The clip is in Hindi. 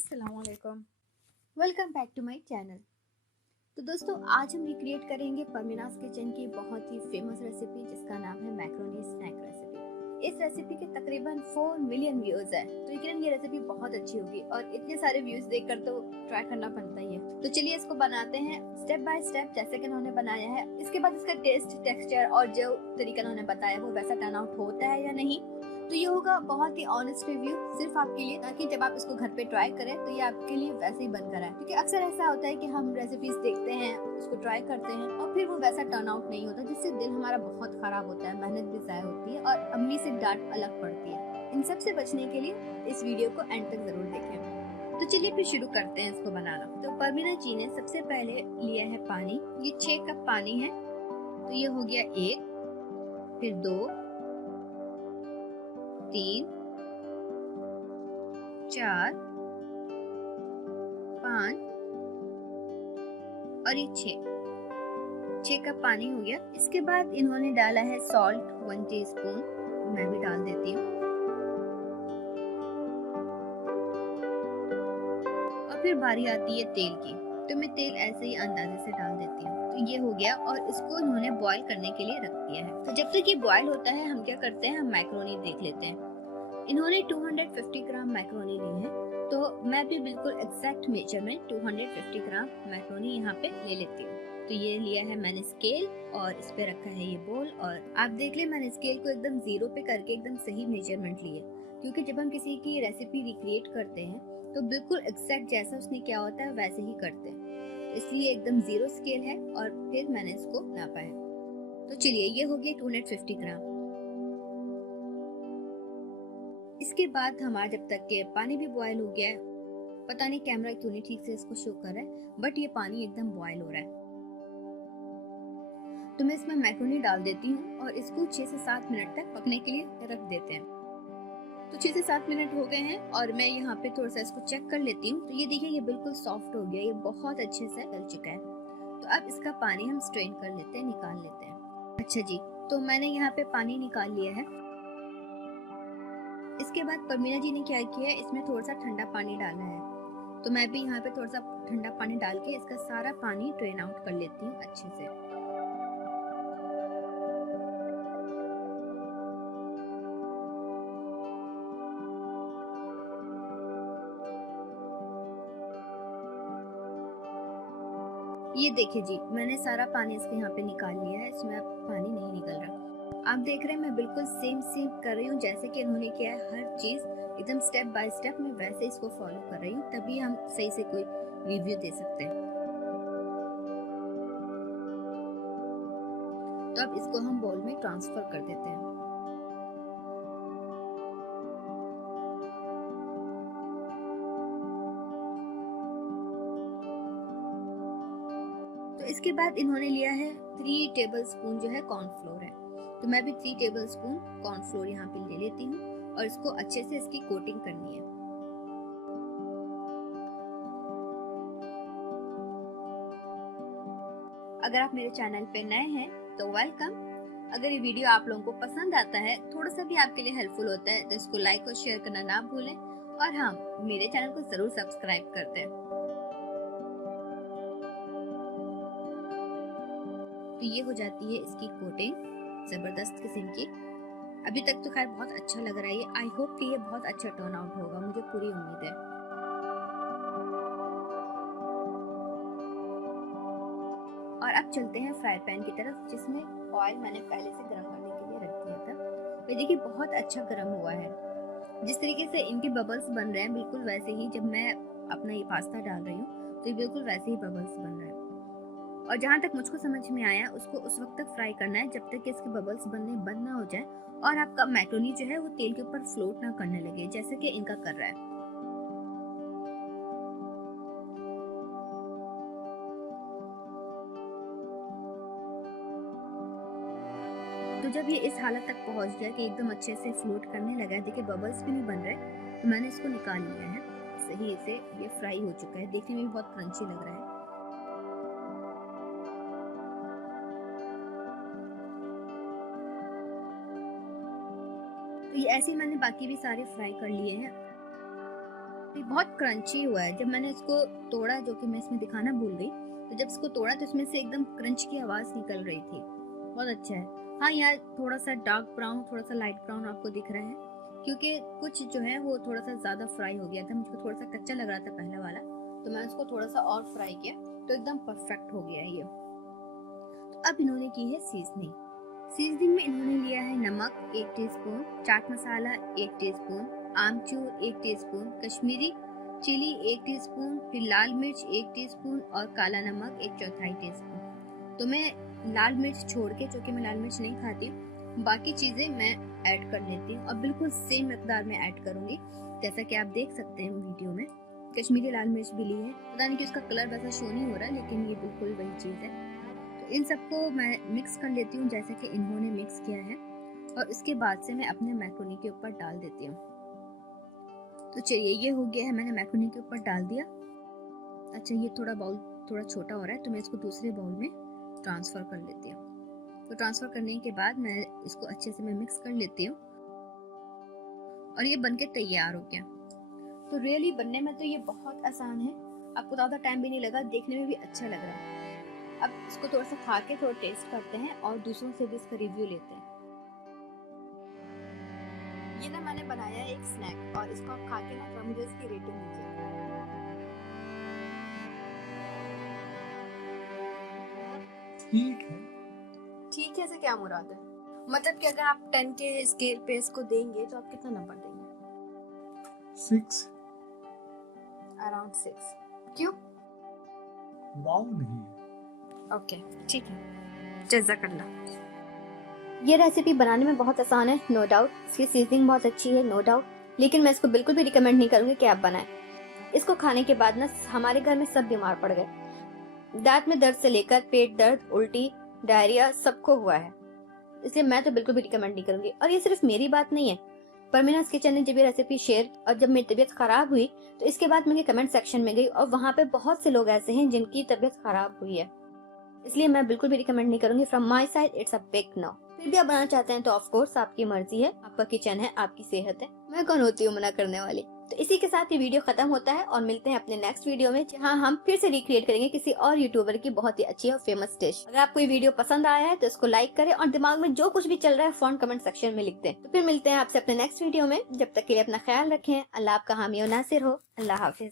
अस्सलामुअलैकुम, welcome back to my channel. तो दोस्तों, आज हम रिक्रिएट करेंगे परमीनास किचन की बहुत ही फेमस रेसिपी जिसका नाम है मैक्रोनी स्नैक रेसिपी। इस रेसिपी के तकरीबन 4 मिलियन व्यूज है, तो यकीनन ये रेसिपी बहुत अच्छी होगी और इतने सारे व्यूज देखकर तो ट्राई करना बनता ही है। तो चलिए इसको बनाते हैं स्टेप बाय स्टेप जैसे कि उन्होंने बनाया है। इसके बाद इसका टेस्ट, टेक्सचर और जो तरीका उन्होंने बताया वो वैसा टर्न आउट होता है या नहीं। तो ये होगा बहुत ही ऑनेस्ट रिव्यू सिर्फ आपके लिए, ताकि जब आप इसको घर पे ट्राई करें तो ये आपके लिए वैसे ही बनकर आए। क्योंकि अक्सर ऐसा होता है कि हम रेसिपीज देखते हैं, उसको ट्राई करते हैं और फिर वो वैसा टर्न आउट नहीं होता, जिससे दिल हमारा बहुत खराब होता है, मेहनत भी ज़ाया होती है और अम्मी से डांट अलग पड़ती है। इन सब से बचने के लिए इस वीडियो को एंड तक जरूर देखें। तो चलिए फिर शुरू करते हैं इसको बनाना। तो परमीना जी ने सबसे पहले लिया है पानी। ये 6 कप पानी है। तो ये हो गया 1, फिर 2, 3, 4, 5 और ये 6 कप पानी हो गया। इसके बाद इन्होंने डाला है सॉल्ट 1 टीस्पून, मैं भी डाल देती हूँ। और फिर बारी आती है तेल की, तो मैं तेल ऐसे ही अंदाजे से डाल देती हूँ। तो ये हो गया और इसको इन्होंने बॉईल करने के लिए रख दिया है। तो जब तक ये बॉईल होता है हम क्या करते हैं, हम मैक्रोनी देख लेते हैं। इन्होंने 250 ग्राम मैक्रोनी ली है, तो मैं भी बिल्कुल एग्जैक्ट मेजरमेंट 250 ग्राम मैक्रोनी यहाँ पे ले लेती हूँ। तो ये लिया है मैंने स्केल और इस पे रखा है ये बोल। और आप देख ले, मैंने स्केल को एकदम 0 पे करके एकदम सही मेजरमेंट लिए, क्योंकि जब हम किसी की रेसिपी रिक्रिएट करते हैं तो बिल्कुल एग्जैक्ट जैसा उसने क्या होता है वैसे ही करते हैं, इसलिए एकदम 0 स्केल है और फिर मैंने इसको नापा है। तो चलिए ये हो गया 250 ग्राम। इसके बाद हमारा जब तक के पानी भी बॉयल हो गया है, पता नहीं कैमरा क्यों नहीं ठीक से इसको शो कर रहा है, बट ये पानी एकदम बॉयल हो रहा है। तो मैं इसमें मैक्रोनी डाल देती हूँ और इसको 6 से 7 मिनट तक पकने के लिए रख देते हैं। तो 6 से 7 मिनट हो गए हैं और मैं यहाँ पे थोड़ा सा इसको चेक कर लेती हूँ। तो ये देखिए, ये बिल्कुल सॉफ्ट हो गया, ये बहुत अच्छे से गल चुका है। तो अब इसका पानी हम स्ट्रेन कर लेते हैं, निकाल लेते हैं। अच्छा जी, तो मैंने यहाँ पे पानी निकाल लिया है। इसके बाद परमीना जी ने क्या किया है, इसमें थोड़ा सा ठंडा पानी डाला है। तो मैं भी यहाँ पे थोड़ा सा ठंडा पानी डाल के इसका सारा पानी ड्रेन आउट कर लेती हूँ अच्छे से। ये देखिए जी, मैंने सारा पानी इसके यहाँ पे निकाल लिया है, इसमें अब पानी नहीं निकल रहा। आप देख रहे हैं मैं बिल्कुल सेम कर रही हूँ जैसे कि इन्होंने किया है। हर चीज एकदम स्टेप बाय स्टेप मैं वैसे इसको फॉलो कर रही हूँ, तभी हम सही से कोई रिव्यू दे सकते हैं। तो अब इसको हम बाउल में ट्रांसफर कर देते हैं। तो इसके बाद इन्होंने लिया है 3 टेबल स्पून जो है कॉर्नफ्लोर है। तो मैं भी 3 टेबल स्पून कॉर्नफ्लोर यहाँ पे ले लेती हूँ और इसको अच्छे से इसकी कोटिंग करनी है। अगर आप मेरे चैनल पे नए हैं तो वेलकम। अगर ये वीडियो आप लोगों को पसंद आता है, थोड़ा सा भी आपके लिए हेल्पफुल होता है, तो इसको लाइक और शेयर करना ना भूलें और हाँ, मेरे चैनल को जरूर सब्सक्राइब कर दें। तो ये हो जाती है इसकी कोटिंग जबरदस्त किस्म की। अभी तक तो खैर बहुत अच्छा लग रहा है। आई होप कि ये बहुत अच्छा टर्न आउट होगा, मुझे पूरी उम्मीद है। और अब चलते हैं फ्राई पैन की तरफ, जिसमें ऑयल मैंने पहले से गर्म करने के लिए रख दिया था। तो देखिए बहुत अच्छा गर्म हुआ है। जिस तरीके से इनके बबल्स बन रहे हैं, बिल्कुल वैसे ही जब मैं अपना ये पास्ता डाल रही हूँ तो ये बिल्कुल वैसे ही बबल्स बन रहे हैं। और जहाँ तक मुझको समझ में आया, उसको उस वक्त तक फ्राई करना है जब तक कि इसके बबल्स बनने बंद ना हो जाए और आपका मैक्रोनी जो है वो तेल के ऊपर फ्लोट ना करने लगे, जैसे कि इनका कर रहा है। तो जब ये इस हालत तक पहुंच गया कि एकदम अच्छे से फ्लोट करने लगा है, देखिए बबल्स भी नहीं बन रहे, तो मैंने इसको निकाल लिया है। सही से ये फ्राई हो चुका है, देखने में भी बहुत क्रंची लग रहा है। तो ये ऐसे ही मैंने बाकी भी सारे फ्राई कर लिए हैं। ये बहुत क्रंची हुआ है। जब मैंने इसको तोड़ा, जो कि मैं इसमें दिखाना भूल गई, तो जब इसको तोड़ा तो इसमें से एकदम क्रंच की आवाज निकल रही थी। बहुत अच्छा है। हाँ, यहाँ थोड़ा सा डार्क ब्राउन, थोड़ा सा लाइट ब्राउन आपको दिख रहा है, क्योंकि कुछ जो है वो थोड़ा सा ज्यादा फ्राई हो गया था। मुझको थोड़ा सा कच्चा लग रहा था पहला वाला, तो मैं उसको थोड़ा सा और फ्राई किया, तो एकदम परफेक्ट हो गया ये। तो अब इन्होंने की है सीजनिंग। सीजनिंग में इन्होंने लिया है नमक 1 टीस्पून, चाट मसाला 1 टीस्पून, आमचूर 1 टीस्पून, कश्मीरी चिली 1 टीस्पून, फिर लाल मिर्च 1 टीस्पून और काला नमक 1/4 टीस्पून। तो मैं लाल मिर्च छोड़ के, जो कि मैं लाल मिर्च नहीं खाती हूँ, बाकी चीजें मैं ऐड कर लेती हूँ और बिल्कुल सेम मिकदार में ऐड करूंगी, जैसा कि आप देख सकते हैं वीडियो में। कश्मीरी लाल मिर्च भी ली है, पता नहीं कि उसका कलर वैसा शो नहीं हो रहा, लेकिन ये बिल्कुल वही चीज है। तो इन सबको मैं मिक्स कर लेती हूँ जैसे कि इन्होंने मिक्स किया है, और इसके बाद से मैं अपने मैक्रोनी के ऊपर डाल देती हूँ। तो चलिए, ये हो गया है, मैंने मैक्रोनी के ऊपर डाल दिया। अच्छा, ये बाउल थोड़ा छोटा हो रहा है, तो मैं इसको दूसरे बाउल में ट्रांसफर कर लेती हूँ। तो ट्रांसफर करने के बाद मैं इसको अच्छे से मैं मिक्स कर लेती हूँ, और ये बनके तैयार हो गया। तो रियली बनने में तो ये बहुत आसान है, आपको ज़्यादा टाइम भी नहीं लगा, देखने में भी अच्छा लग रहा है। अब इसको थोड़ा सा खा के थोड़ा टेस्ट करते हैं और दूसरों से भी इसका रिव्यू लेते हैं। ये ना मैंने बनाया है एक स्नैक, और इसको आप खा के ना जरा मुझे इसकी रेटिंग दीजिए। ठीक है। ठीक है से क्या मुराद है? मतलब कि अगर आप 10 के स्केल पे इसको देंगे तो आप कितना नंबर देंगे? 6। अराउंड 6। क्यों? वाव नहीं है। ओके, ठीक है, जज़ाकल्लाह। ये रेसिपी बनाने में बहुत आसान है, नो डाउट। इसकी सीजनिंग बहुत अच्छी है, नो डाउट। लेकिन मैं इसको बिल्कुल भी रिकमेंड नहीं करूंगी कि आप बनाएं। इसको खाने के बाद ना हमारे घर में सब बीमार पड़ गए। दांत में दर्द से लेकर पेट दर्द, उल्टी, डायरिया सबको हुआ है। इसलिए मैं तो बिल्कुल भी रिकमेंड नहीं करूंगी। और ये सिर्फ मेरी बात नहीं है, परमीनास किचन ने जब ये रेसिपी शेयर, और जब मेरी तबीयत खराब हुई तो इसके बाद मैं कमेंट सेक्शन में गई, और वहाँ पे बहुत से लोग ऐसे हैं जिनकी तबीयत खराब हुई है। इसलिए मैं बिल्कुल भी रिकमेंड नहीं करूंगी। From my side it's a big no. फिर भी आप बनाना चाहते हैं तो ऑफ कोर्स आपकी मर्जी है, आपका किचन है, आपकी सेहत है, मैं कौन होती हूँ मना करने वाली। तो इसी के साथ ये वीडियो खत्म होता है, और मिलते हैं अपने नेक्स्ट वीडियो में, जहाँ हम फिर से रिक्रिएट करेंगे किसी और यूट्यूबर की बहुत ही अच्छी और फेमस डिश। अगर आपको ये वीडियो पसंद आया है तो इसको लाइक करें, और दिमाग में जो कुछ भी चल रहा है फौरन कमेंट सेक्शन में लिख दें। तो फिर मिलते हैं आपसे अपने नेक्स्ट वीडियो में। जब तक के लिए अपना ख्याल रखें। अल्लाह आपका हामी और नासिर हो। अल्लाह हाफिज।